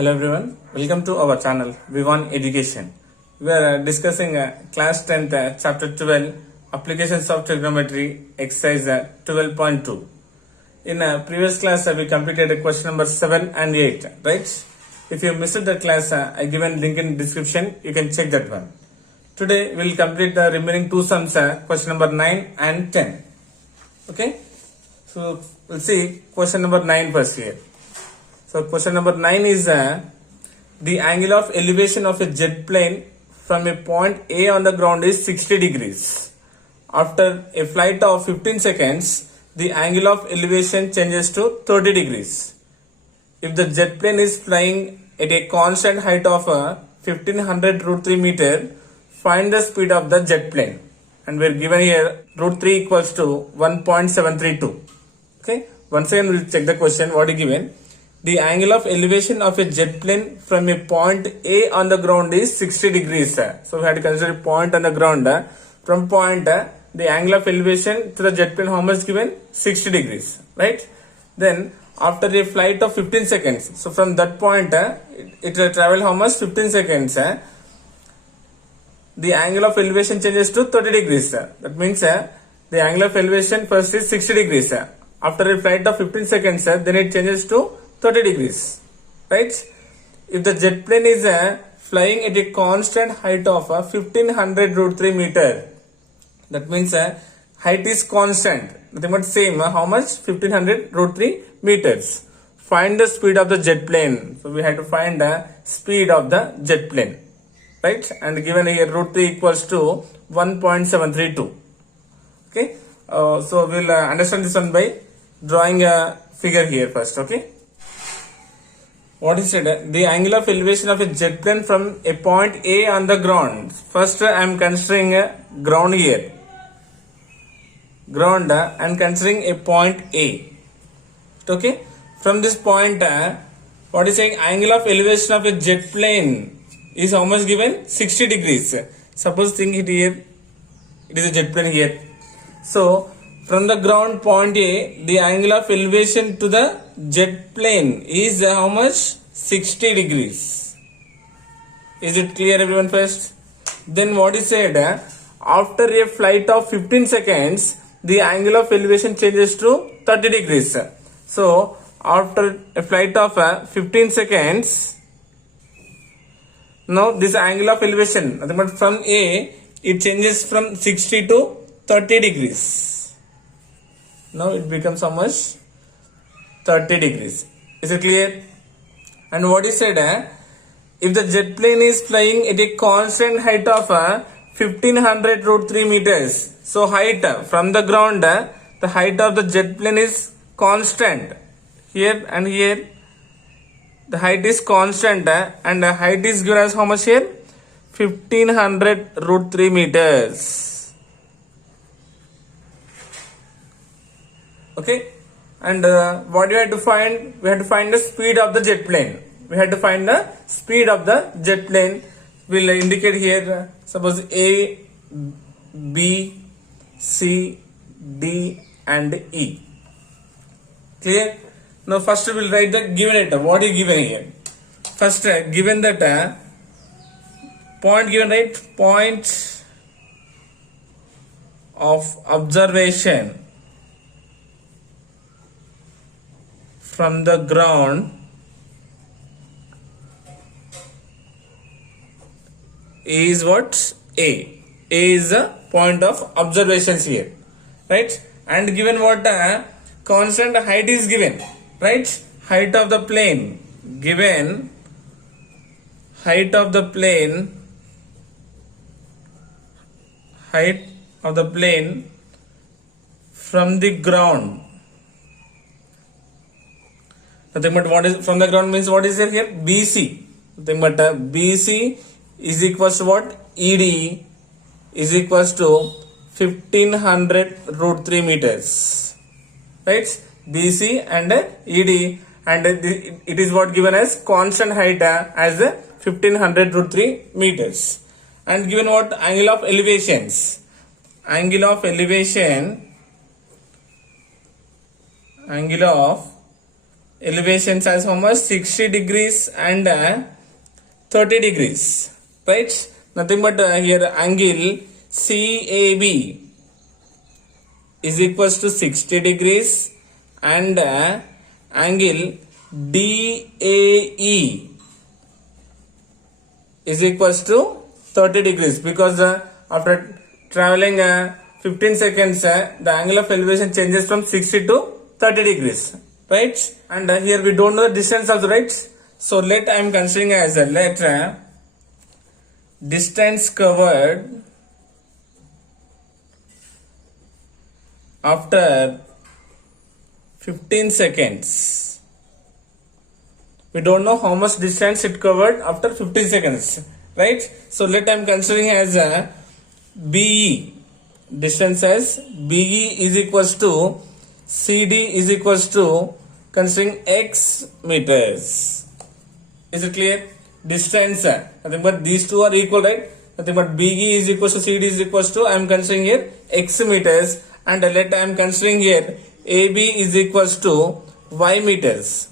Hello everyone, welcome to our channel V1 Education. We are discussing class 10th chapter 12 applications of trigonometry exercise 12.2. In previous class we completed question number 7 and 8, right? If you missed that class, I given link in description, you can check that one. Today we will complete the remaining two sums, question number 9 and 10. Okay, so we'll see question number 9 first here. So question number 9 is the angle of elevation of a jet plane from a point A on the ground is 60 degrees. After a flight of 15 seconds, the angle of elevation changes to 30 degrees. If the jet plane is flying at a constant height of 1500 root 3 meter, find the speed of the jet plane. And we are given here root 3 equals to 1.732. Okay, once again we'll check the question what is given. The angle of elevation of a jet plane from a point A on the ground is 60 degrees. So we have to consider point on the ground. From point, the angle of elevation to the jet plane, how much given? 60 degrees, right? Then after a flight of 15 seconds, so from that point, it will travel how much? 15 seconds. The angle of elevation changes to 30 degrees. That means the angle of elevation first is 60 degrees. After a flight of 15 seconds, then it changes to 30 degrees, right? If the jet plane is flying at a constant height of 1500 root 3 meter, that means height is constant, nothing but same, how much? 1500 root 3 meters. Find the speed of the jet plane. So we have to find the speed of the jet plane, right? And given here root 3 equals to 1.732. Okay, so we'll understand this one by drawing a figure here first. Okay, what is it? The angle of elevation of a jet plane from a point A on the ground. First I am considering a ground here. Ground, I am considering a point A. Okay, from this point, what is saying? Angle of elevation of a jet plane is how much given? 60 degrees. Suppose think it here, it is a jet plane here. So from the ground point A, the angle of elevation to the jet plane is how much? 60 degrees. Is it clear everyone first? Then what is said? After a flight of 15 seconds, the angle of elevation changes to 30 degrees. So after a flight of 15 seconds, now this angle of elevation, nothing but from A, it changes from 60 to 30 degrees. Now it becomes how much? 30 degrees. Is it clear? And what is said? If the jet plane is flying at a constant height of 1500 root 3 meters. So height from the ground, the height of the jet plane is constant. Here and here, the height is constant, and the height is given as how much here? 1500 root 3 meters. Okay, and what do you have to find? We have to find the speed of the jet plane. We have to find the speed of the jet plane. We'll indicate here, suppose A, B, C, D and E. Clear? Now first we will write the given it. What is given here? First given that point given, right? Point of observation from the ground is what? A. A is the point of observations here, right? And given what? Constant height is given, right? Height of the plane, given height of the plane, height of the plane from the ground. Nothing but what is from the ground means what is there here? BC. Nothing but BC is equals to what? ED is equals to 1500 root 3 meters. Right? BC and ED, and it is what given as constant height as 1500 root 3 meters. And given what? Angle of elevations. Angle of elevation, angle of elevations as how much 60 degrees and 30 degrees, right? Nothing but here angle CAB is equals to 60 degrees and angle DAE is equals to 30 degrees because after traveling 15 seconds the angle of elevation changes from 60 to 30 degrees, right? And here we don't know the distance also, right? So let I am considering as a let distance covered after 15 seconds. We don't know how much distance it covered after 15 seconds, right? So let I am considering as a BE. Distance as BE is equals to CD is equals to considering X meters. Is it clear? Distance, nothing but these two are equal, right? Nothing but BE is equals to CD is equals to I am considering here X meters, and let I am considering here AB is equals to Y meters.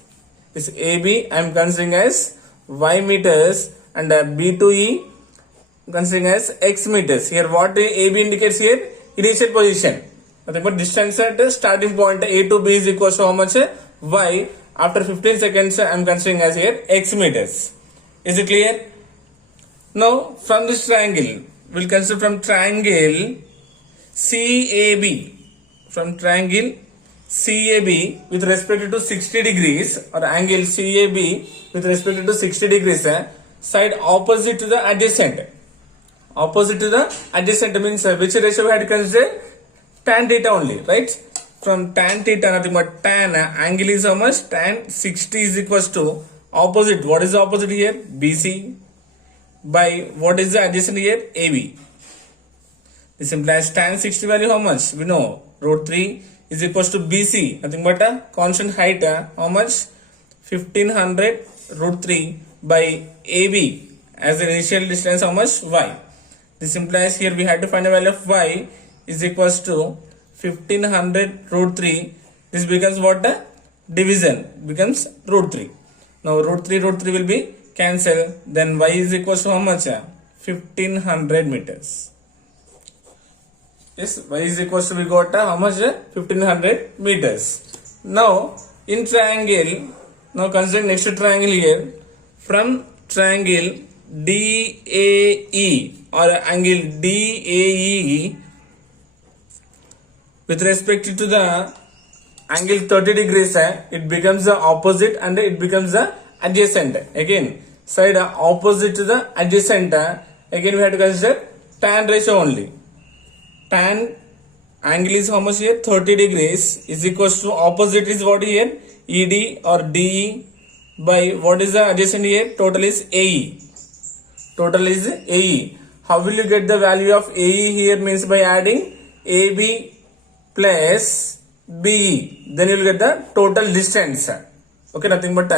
This AB I am considering as Y meters and B to E considering as X meters. Here what AB indicates here? Initial position. Nothing but distance at the starting point A to B is equals to how much? Y. After 15 seconds I am considering as here X meters. Is it clear? Now from this triangle, we will consider from triangle CAB. From triangle CAB with respect to 60 degrees or angle CAB with respect to 60 degrees, side opposite to the adjacent. Opposite to the adjacent means which ratio we had to consider? Tan theta only, right? From tan theta, nothing but tan angle is how much? Tan 60 is equals to opposite. What is the opposite here? BC by what is the adjacent here? AB. This implies tan 60 value how much? We know root 3 is equals to BC. Nothing but a constant height. How much? 1500 root 3 by AB as the initial distance how much? Y. This implies here we had to find a value of Y is equals to 1500 root 3. This becomes what? Division becomes root 3. Now root 3 will be cancelled. Then Y is equals to how much? 1500 meters. Yes, Y is equals to we got how much? 1500 meters. Now in triangle, now consider next triangle here. From triangle DAE or angle DAE with respect to the angle 30 degrees, it becomes the opposite and it becomes the adjacent. Again, side opposite to the adjacent, again we have to consider tan ratio only. Tan angle is how much here? 30 degrees is equals to opposite is what here? ED or DE by what is the adjacent here? Total is AE. Total is AE. How will you get the value of AE here? Means by adding AB plus BE. Then you will get the total distance. Okay, nothing but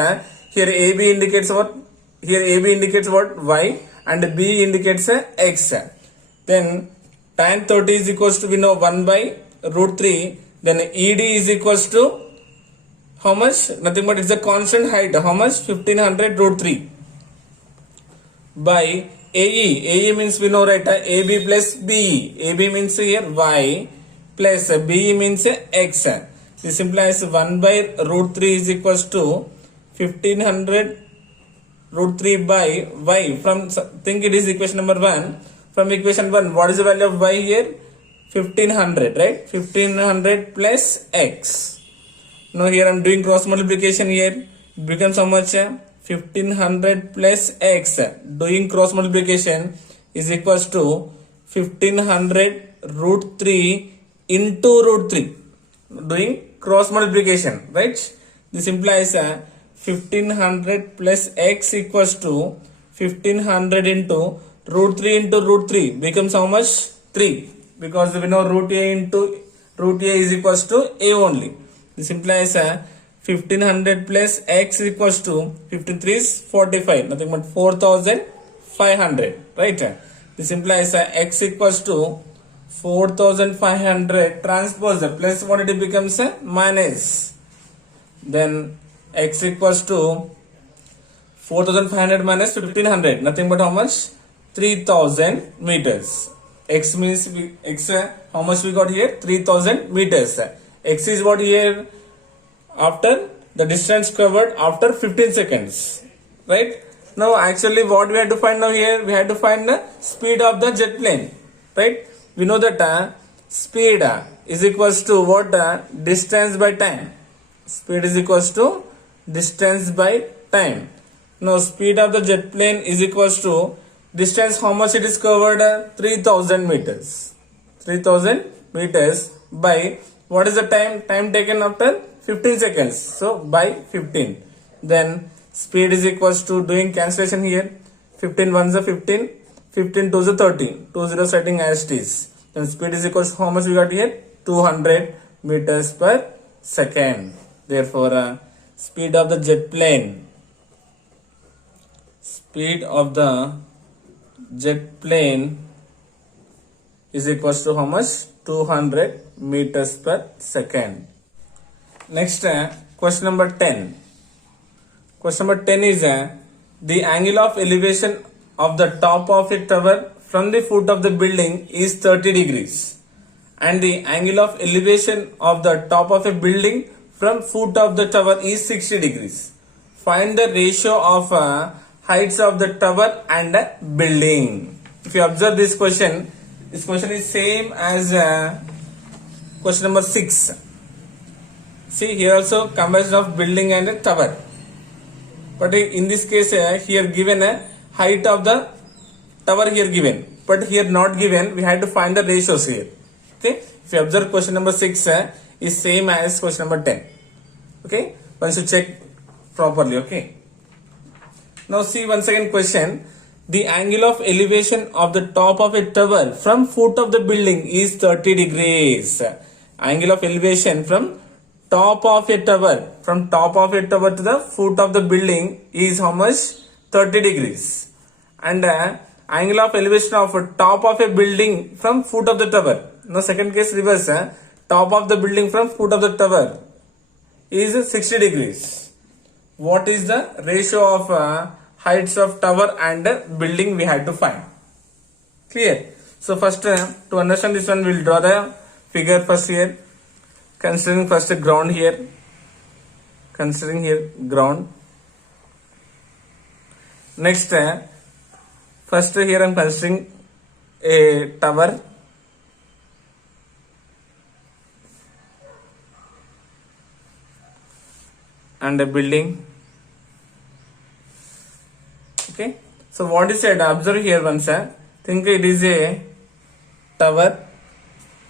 here AB indicates what? Here AB indicates what? Y and B indicates X. Then tan 30 is equals to we know 1 by root 3. Then ED is equals to how much? Nothing but it's a constant height. How much? 1500 root 3 by AE. AE means we know, right? AB plus BE. AB means here Y plus BE means X. This implies 1 by root 3 is equals to 1500 root 3 by Y. From think it is equation number 1. From equation 1, what is the value of Y here? 1500, right? 1500 plus X. Now here I am doing cross multiplication here. It becomes how much? 1500 plus X. Doing cross multiplication is equals to 1500 root 3 into root 3. Doing cross multiplication, right? This implies 1500 plus X equals to 1500 into root 3 becomes how much? 3. Because we know root A into root A is equals to A only. This implies 1500 plus X equals to 53 is 45. Nothing but 4500. Right? This implies X equals to 4500 transpose plus what it becomes? Minus. Then x equals to 4500 minus 1500, nothing but how much? 3000 meters. X means how much we got here? 3000 meters. X is what here? After the distance covered after 15 seconds, right? Now actually what we have to find now here? We have to find the speed of the jet plane, right? We know that speed is equals to what? Distance by time. Speed is equals to distance by time. Now speed of the jet plane is equals to distance, how much it is covered? 3000 meters. 3000 meters by what is the time? Time taken after 15 seconds. So by 15. Then speed is equals to, doing cancellation here. 15 ones are 15. 15 twos are 30. 2 0 setting as it is. Then speed is equals to how much we got here? 200 meters per second. Therefore, speed of the jet plane. Speed of the jet plane is equals to how much? 200 meters per second. Next, question number 10. Question number 10 is the angle of elevation of the top of a tower from the foot of the building is 30 degrees, and the angle of elevation of the top of a building from foot of the tower is 60 degrees. Find the ratio of heights of the tower and building. If you observe this question is same as question number 6. See, here also combination of building and a tower. But in this case, here given a height of the tower here given, but here not given. We had to find the ratios here. Okay. If you observe question number 6 is same as question number 10. Okay. Once you check properly. Okay. Now see once again question. The angle of elevation of the top of a tower from foot of the building is 30 degrees. Angle of elevation from top of a tower, from top of a tower to the foot of the building is how much? 30 degrees. And angle of elevation of top of a building from foot of the tower. Now second case reverse. Top of the building from foot of the tower is 60 degrees. What is the ratio of heights of tower and building we had to find? Clear? So first to understand this one, we'll draw the figure first here. Considering first a ground here. Considering here ground. Next, first here I am considering a tower. And a building. Okay. So what is said? Observe here once. Think it is a tower.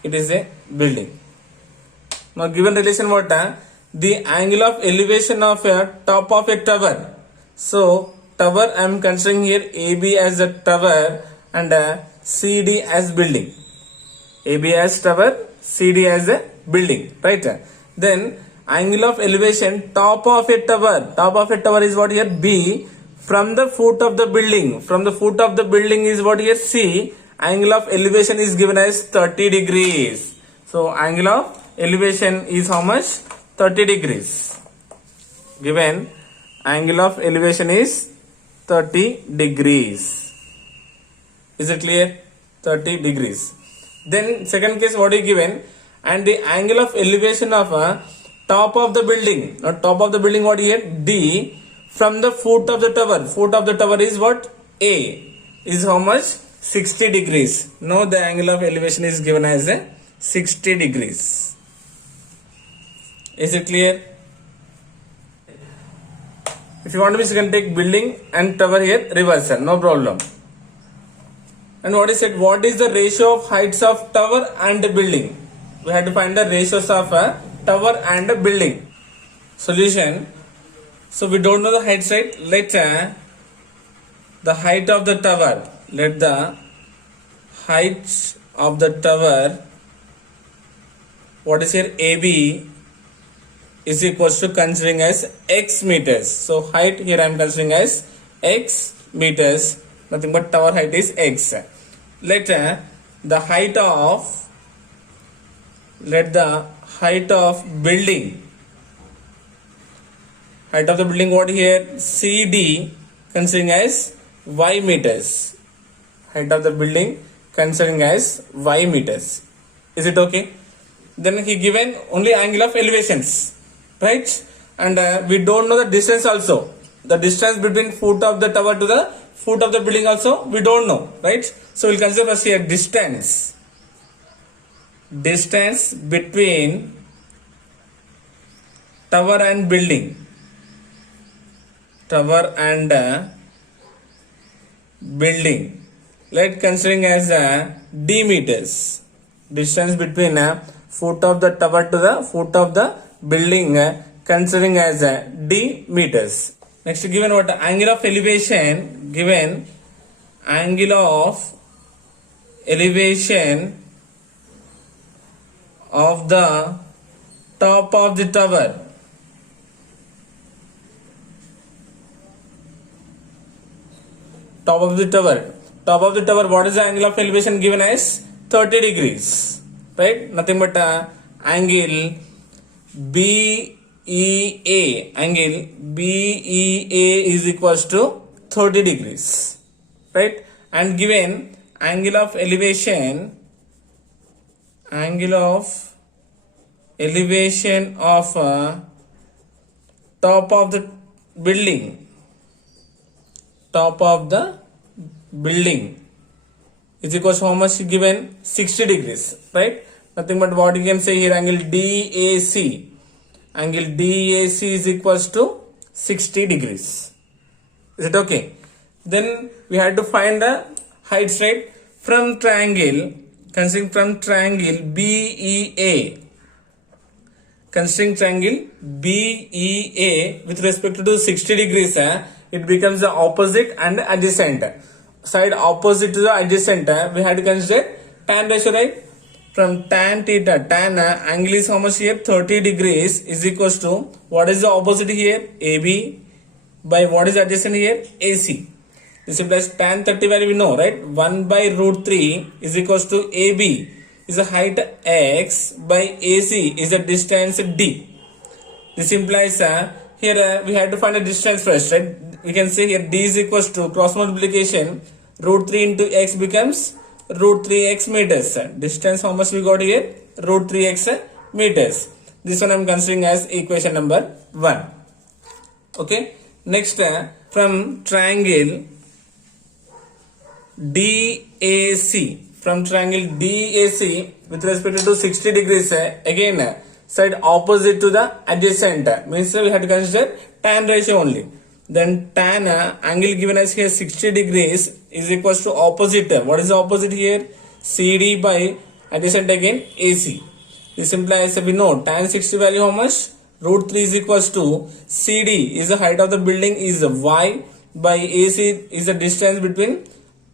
It is a building. Now given relation what? The angle of elevation of a top of a tower. So tower I am considering here AB as a tower and CD as building. AB as tower, CD as a building. Right? Then angle of elevation top of a tower. Top of a tower is what here? B. From the foot of the building. From the foot of the building is what here? C. Angle of elevation is given as 30 degrees. So angle of elevation is how much? 30 degrees. Given angle of elevation is 30 degrees. Is it clear? 30 degrees. Then second case what is given? And the angle of elevation of top of the building. Now top of the building what here? D. From the foot of the tower. Foot of the tower is what? A. Is how much? 60 degrees. Now the angle of elevation is given as 60 degrees. Is it clear? If you want to be, you can take building and tower here reversal, no problem. And what is it? What is the ratio of heights of tower and building? We have to find the ratios of tower and building. Solution. So we don't know the height, right? Let the height of the tower. Let the height of the tower. What is here? AB is equals to considering as x meters. So height here I am considering as x meters. Nothing but tower height is x. Let the height of building height of the building what here CD considering as y meters. Height of the building considering as y meters. Is it okay? Then he given only angle of elevations, right? And we don't know the distance also. The distance between foot of the tower to the foot of the building also we don't know, right? So we'll consider first here distance between tower and building. Tower and building. Let considering as d meters. Distance between foot of the tower to the foot of the building considering as d meters. Next given what angle of elevation, given angle of elevation of the top of the tower. Top of the tower. Top of the tower, what is the angle of elevation given as 30 degrees, right? Nothing but angle BEA. Angle BEA is equals to 30 degrees, right? And given angle of elevation of top of the building. Top of the building is equals to how much given 60 degrees, right? Nothing but what you can say here angle DAC. Angle DAC is equals to 60 degrees. Is it okay? Then we had to find the heights, right? From triangle, considering from triangle BEA. Considering triangle BEA with respect to 60 degrees, it becomes the opposite and adjacent. Side opposite to the adjacent, we had to consider tan ratio, right? From tan theta, tan angle is how much here? 30 degrees is equals to what is the opposite here? AB by what is adjacent here? AC. This implies tan 30 value we know, right? 1 by root 3 is equals to AB is the height X by AC is the distance D. This implies here we had to find a distance first, right? We can say here D is equals to cross multiplication root 3 into X becomes root 3x meters. Distance how much we got here? Root 3x meters. This one I am considering as equation number 1. Okay. Next from triangle DAC. From triangle DAC with respect to 60 degrees again side opposite to the adjacent means we have to consider tan ratio only. Then tan angle given as here 60 degrees is equals to opposite. What is the opposite here? CD by adjacent again AC. This implies we know tan 60 value how much? Root 3 is equals to CD is the height of the building is Y by AC is the distance between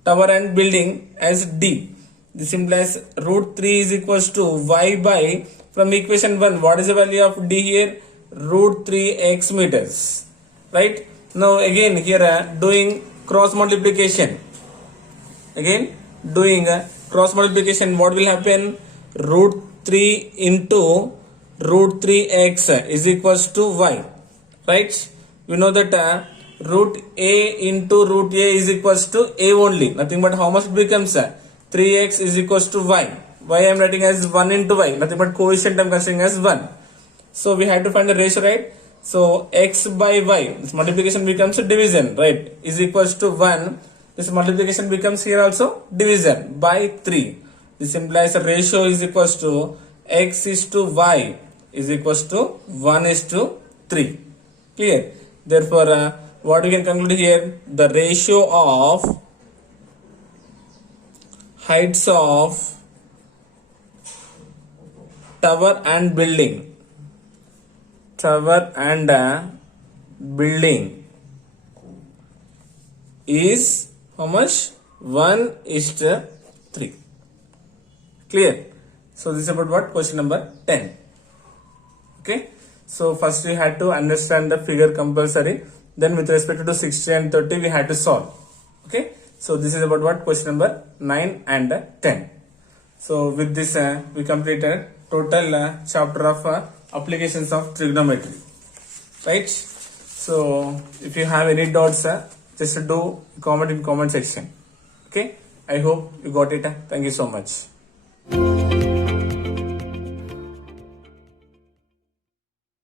tower and building as D. This implies root 3 is equals to Y by from equation 1 what is the value of D here? Root 3x meters, right? Now again here doing cross multiplication. Again doing cross multiplication, what will happen? Root 3 into root 3x is equals to y, right? We know that root a into root a is equals to a only. Nothing but how much it becomes? 3x is equals to y. Y I am writing as 1 into y. Nothing but coefficient I am considering as 1. So we had to find the ratio, right? So x by y, this multiplication becomes a division, right? Is equals to 1. This multiplication becomes here also division by 3. This implies a ratio is equals to x is to y is equals to 1 is to 3. Clear? Therefore, what we can conclude here? The ratio of heights of tower and building. Tower and building is how much? 1:3. Clear? So this is about what? Question number 10. Okay. So first we had to understand the figure compulsory. Then with respect to 60 and 30 we had to solve. Okay. So this is about what? Question number 9 and 10. So with this we completed total chapter of applications of trigonometry, right? So if you have any doubts, just do comment in comment section. Okay, I hope you got it. Thank you so much.